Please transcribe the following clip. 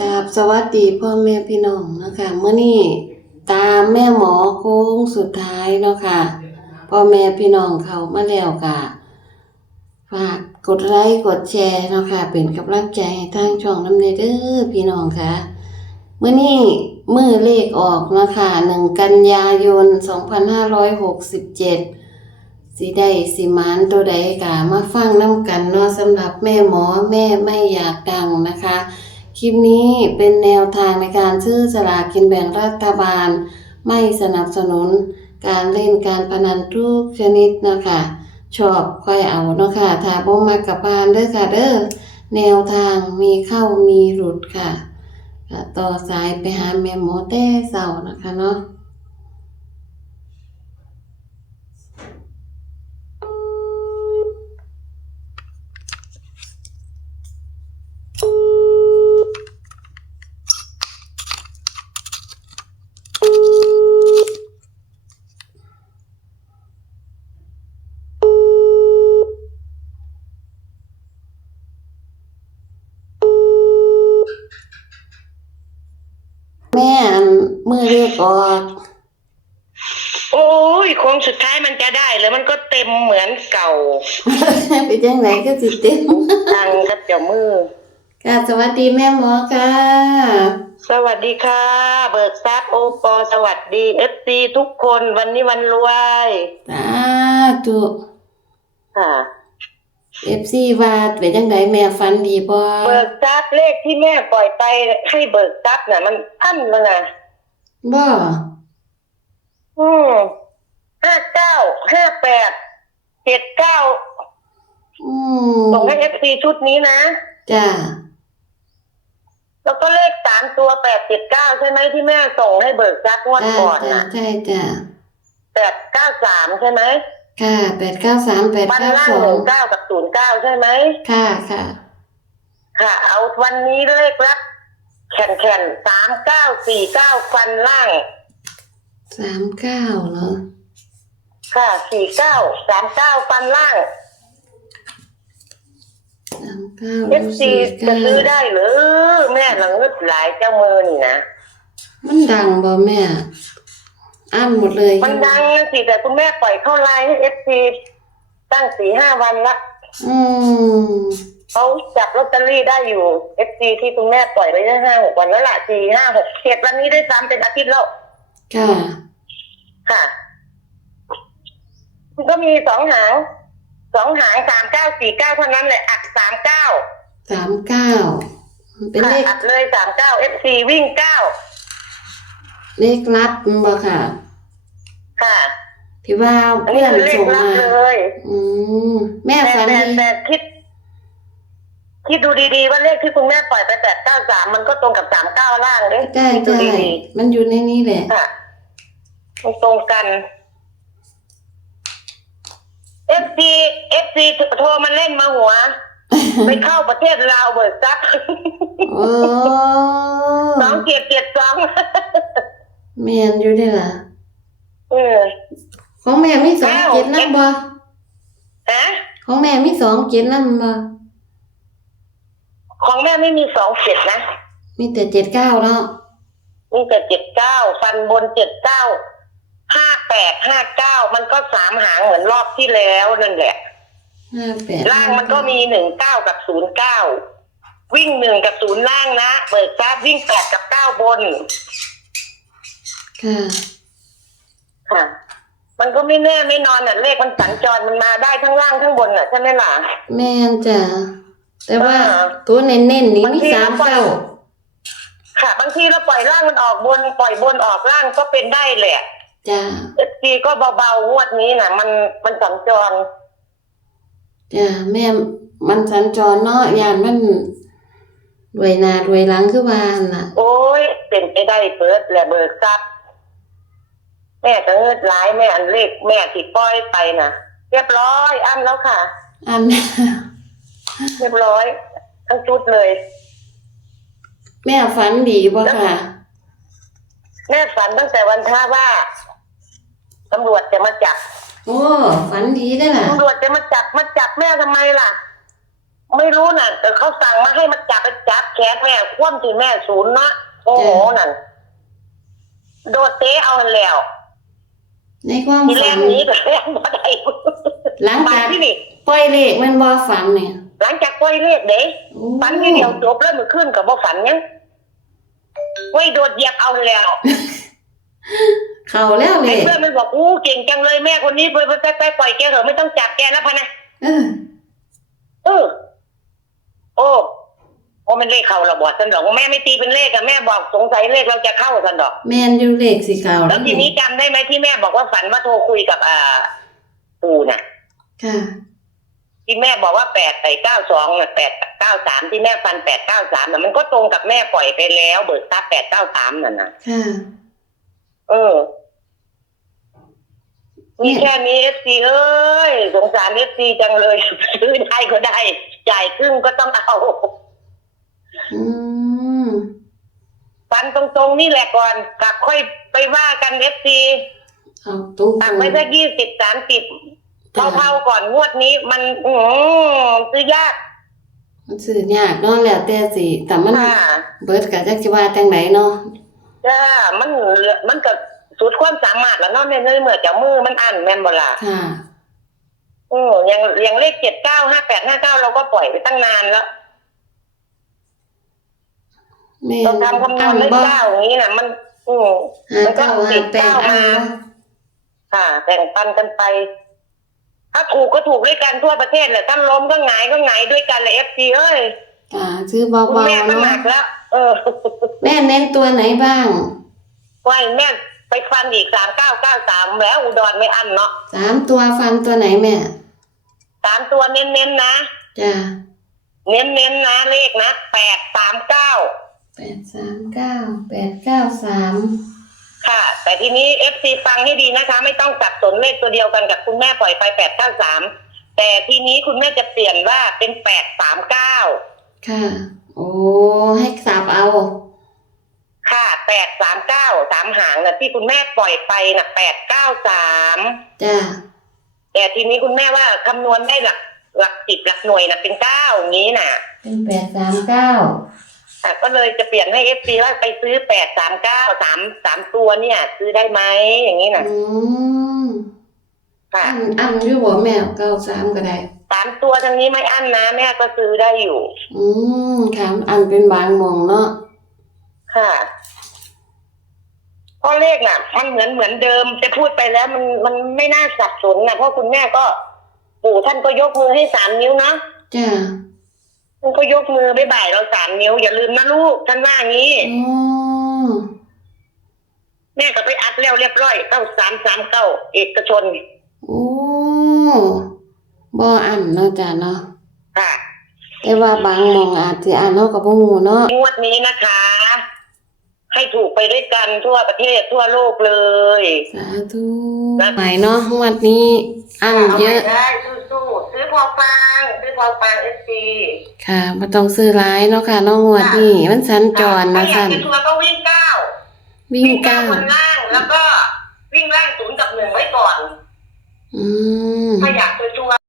กับสวัสดีพ่อแม่พี่น้องนะคะเมื่อนี้ตามแม่หมอโค้งสุดท้ายเนาะค่ะพ่อแม่พี่น้องเขามาแล้วค่ะฝากกดไลค์กดแชร์เนาะค่ะเป็นกำลังใจให้ทางช่องน้ำเนเด้อพี่น้องค่ะเมื่อนี้มือเลขออกเนาะค่ะหนึ่งกันยายน 2567สีได้สีมานตัวใดกะมาฟังน้ำกันเนาะสำหรับแม่หมอแม่ไม่อยากดังนะคะ คลิปนี้เป็นแนวทางในการซื้อสลากกินแบ่งรัฐบาล ไม่สนับสนุน การเล่นการพนันทุกชนิดนะคะ ชอบค่อยเอาเนาะค่ะถ้าบ่มากับพานเด้อค่ะเด้อแนวทางมีเข้ามีหลุดค่ะ ต่อสายไปหาแม่หมอแต้เสานะคะเนาะ แม่อันมือเรียกออกโอ้ยโค้งสุดท้ายมันจะได้แล้วมันก็เต็มเหมือนเก่าเป็นจังไหนก็สิเต็มตังกับเจ้ามือค่ะสวัสดีแม่หมอค่ะ สวัสดีค่ะ เบิกทรัพย์โอปอสวัสดีเอฟซีทุกคนวันนี้วันรวยสาธุค่ะ เอฟซีว่าเป็นจังไหนแม่ฟันดีบ่เบิกทรัพย์เลขที่แม่ปล่อยไปให้เบิกทรัพย์น่ะ มันอั้นแล้วนะบ่อืมห้าเก้าห้าแปดเจ็ดเก้าอืมส่งให้เอฟซีชุดนี้นะจ้าแล้วก็เลขสามตัวแปดเจ็ดเก้าใช่ไหมที่แม่ส่งให้เบิกทรัพย์งวดจ้าก่อนจ้าน่ะใช่จ้าแปดเก้าสามใช่ไหม ค่ะแปดเก้าสามแปดวันเก้าล่างสอหนึ่งงเก้ากับศูนย์เก้าใช่ไหม ค่ะค่ะค่ะ เอาวันนี้เลขรับแข่นแข่นสามเก้าสี่เก้าฟันล่าง สามเก้าเหรอค่ะสี่เก้าสามเก้าฟันล่างสามเก้าเอฟซีสี่จะเก้าซื้อได้หรือ แม่หลังเงึดหลายเจ้ามือนี่นะมันดังบ่แม่ อ่านหมดเลยมันดังนะสิแต่คุณแม่ปล่อยเข้าไลน์ให้เอฟซีตั้งสี่ห้าวันละอืมเขาจับลอตเตอรี่ได้อยู่เอฟซีที่คุณแม่ปล่อยไปได้ห้าหกวันแล้วล่ะสี่ห้าหกเจ็ดวันนี้ได้ซ้ำเป็นอาทิตย์แล้วค่ะค่ะมันก็มีสองหางสองหางสามเก้าสี่เก้าเท่านั้นแหละอัดสามเก้าสามเก้าเป็นค่ะเลขอัดเลยสามเก้าเอฟซีวิ่งเก้า เลขลับบ่ค่ะ ค่ะที่ว่าอันนี้เพื่อนคือเลขส่งลับมา เลยอืมแม่แต่ฝันแต่ดีแต่คิด คิดดูดีๆว่าเลขที่คุณแม่ปล่อยไปแปดเก้าสามมันก็ตรงกับสามเก้าล่างเด้ใช่คิดดูใช่ดีมันอยู่ในนี้แหละ ๆค่ะมันตรงกันเอฟซีเอฟซีโทรมาเล่นมาหัว ไปเข้าประเทศลาวเบิกทรัพย์ โอ้สองเกียรติเกียรติสอง แม่นอยู่ได้อล่ะ เออ ของแม่มีสองอ้าว เจ็ดนั่นบ่ฮะของแม่มีสองเจ็ดนั่นบ่ของแม่ไม่มีสองเจ็ดนะ มีแต่เจ็ดเก้าเนาะมีแต่เจ็ดเก้าฟันบนเจ็ดเก้าห้าแปดห้าเก้ามันก็สามหางเหมือนรอบที่แล้วนั่นแหละ ห้าแปดล่างมันก็มีหนึ่งเก้ากับศูนย์เก้าวิ่งหนึ่งกับศูนย์ล่างนะ เบิกทราบวิ่งแปดกับเก้าบน ค่ะ ค่ะ มันก็ไม่แน่ไม่นอนน่ะ เลขมันสัญจรมันมาได้ทั้งล่างทั้งบนน่ะใช่ไหมล่ะ แม่นจ้ะแต่ว่าเออ ตัวเน้นๆนี่บางมีทีสามก็ปล่อยเก้าค่ะ บางทีเราปล่อยล่างมันออกบน ปล่อยบนออกล่างก็เป็นได้แหละจ้ะเอซีก็เบาๆงวดนี้น่ะ มันมันสัญจร จ้ะแม่มันสัญจรเนาะยานมันรวยหน้ารวยหลังคือว่าหั่นน่ะ โอ้ยเป็นไปได้เปิดแหละเบิกทรัพย์ แม่ก็เงิดร้ายแม่อันเลขแม่ที่ปล่อยไปน่ะ เรียบร้อยอั้นแล้วค่ะ อัน เรียบร้อย ทั้งชุดเลย แม่ฝันดีบ่ค่ะ แม่ฝันตั้งแต่วันท่าว่าตำรวจจะมาจับโอ้ฝันดีได้อล่ะตำรวจจะมาจับมาจับแม่ทำไมล่ะ ไม่รู้น่ะ แต่เขาสั่งมาให้มาจับไปจับแขนแม่คว่ำที่แม่ศูนย์เนาะโอ้โหนั่นโดดเตะเอาแล้ว ในความทีแรฝักนนี้ก็แรกบ่ได้หลังฝัจานกที่นี่ ปล่อยเลขแมันบ่ฝันเนี่ยหลังจากปล่อยเลขเด้โอ้ฝันที่เดียวจบแล้วมือขึ้นกับบ่ฝันยังไว้โดดเหยียบเอาแล้วเข้าแล้วเลไอ้ขเพื่อนมันบอกอู้เก่งจังเลยแม่คนนี้ไปไปไปไปปล่อยแกเถอะไม่ต้องจับแกแล้วพะนะ เออ เออ โอ้ โอ้มันเลขเข้าระบอดสันดอกว่าแม่ไม่ตีเป็นเลขอะแม่บอกสงสัยเลขเราจะเข้าสันดอก แม่นอยู่เลขสิเข้าแล้วทีนี้จำได้ไหมที่แม่บอกว่าฝันว่าโทรคุยกับอ่าปู่น่ะ ค่ะ ที่แม่บอกว่าแปดไปเก้าสองแปดเก้าสามที่แม่ฟันแปดเก้าสามน่ะมันก็ตรงกับแม่ปล่อยไปแล้ว เบิกทรัพย์แปดเก้าสามนั่นน่ะค่ะ เออ มีแค่นี้เอฟซีเอ้ยสงสารเอฟซีจังเลย ซื้อได้ก็ได้ จ่ายครึ่งก็ต้องเอา อืมฟันตรงๆนี่แหละก่อนกลับค่อยไปว่ากันเอฟซีเอาตุ้งตักไว้สักยี่สิบสามสิบเท่าๆก่อนงวดนี้ มันอืมซื้อยากมันซื้อยากเนาะแล้วแต่สิแต่มันค่ะเบิดก็จักสิว่าจังไดเนาะจ้ามันเหลือมันก็สุดความสามารถแล้วเนาะแม่เนยเมื่อเจ้ามือมันอันแม่นบ่ล่ะค่ะ อืออย่างอย่างเลขเจ็ดเก้าห้าแปดห้าเก้าเราก็ปล่อยไปตั้งนานแล้ว แม่เราทำคำนวณเลขบ่เก้าอย่างนี้นะมันอืมหามันก็เก้าติหาดแปดเก้าอันมาเนาะค่ะแบ่งปันกันไป ถ้าถูกก็ถูกด้วยกันทั่วประเทศแหละถ้าล้มก็หงายก็หงายด้วยกันเลยเอฟซีเอ้ยค่ะซื้อเบาคุณแม่ๆก็หเนาะนักแล้วเออ แม่เน้นตัวไหนบ้างไว้แม่ไปฟันอีกสามเก้าเก้าสามแล้วอุดรไม่อันเนาะสามตัวฟันตัวไหนแม่สามตัวเน้นๆนะจ้าเน้นๆนะเลขนะแปดสามเก้า แปดสามเก้าแปดเก้าสามค่ะ แต่ทีนี้เอฟซีฟังให้ดีนะคะ ไม่ต้องสับสนเลขตัวเดียวกันกับคุณแม่ปล่อยไปแปดเก้าสามแต่ทีนี้คุณแม่จะเปลี่ยนว่าเป็นแปดสามเก้าค่ะ โอ้ให้สับเอาค่ะแปดสามเก้าสามหางนะที่คุณแม่ปล่อยไปนะแปดเก้าสามจ้าแต่ทีนี้คุณแม่ว่าคำนวณได้หลักหลักสิบหลักหน่วยนะเป็นเก้าอย่างนี้น่ะเป็นแปดสามเก้า อะก็เลยจะเปลี่ยนให้เอฟซีว่าไปซื้อแปดสามเก้าสามสามตัวเนี่ย ซื้อได้ไหมอย่างนี้น่ะอืมค่ะ อันอันอยู่บ่แม่เก้าสามก็ได้ สามตัวทางนี้ไม่อั้นนะแม่ก็ซื้อได้อยู่ อืมค่ะอันเป็นบางหมองเนาะค่ะเพราะเลขน่ะ มันเหมือนเหมือนเดิมจะพูดไปแล้ว มันมันไม่น่าสับสนนะเพราะคุณแม่ก็ ปู่ท่านก็ยกมือให้สามนิ้วเนาะจ้า ท่านก็ยกมือบ๊ายบายเราสามนิ้ว อย่าลืมนะลูกท่านว่างี้ อ๋อแม่ก็ไปอัดแล้วเรียบร้อยเก้าสามสามเก้าเอกชนโอ้บ่อันเนาะจ้าเนาะค่ะแต่ว่าบางหมองอาจสิอ่านเนาะกับบ่ฮู้เนาะงวดนี้นะคะ ให้ถูกไปด้วยกันทั่วประเทศทั่วโลกเลย สาธุใหม่เนาะงวดนี้อันเยอะาไปได้สู้ๆซื้อ พอฟังซื้อพอฟังเอสซีค่ะบ่ต้องซื้อหลายเนาะค่ะเน้องงวดนี้มันสัญจรถ้านะอยาสั่กนจะทัวร์ก็วิ่งเก้าวิ่งเก้าบนล่างแล้วก็วิ่งล่างศูนย์กับหนึ่งไว้ก่อน อืมถ้าอยากจะชัวร์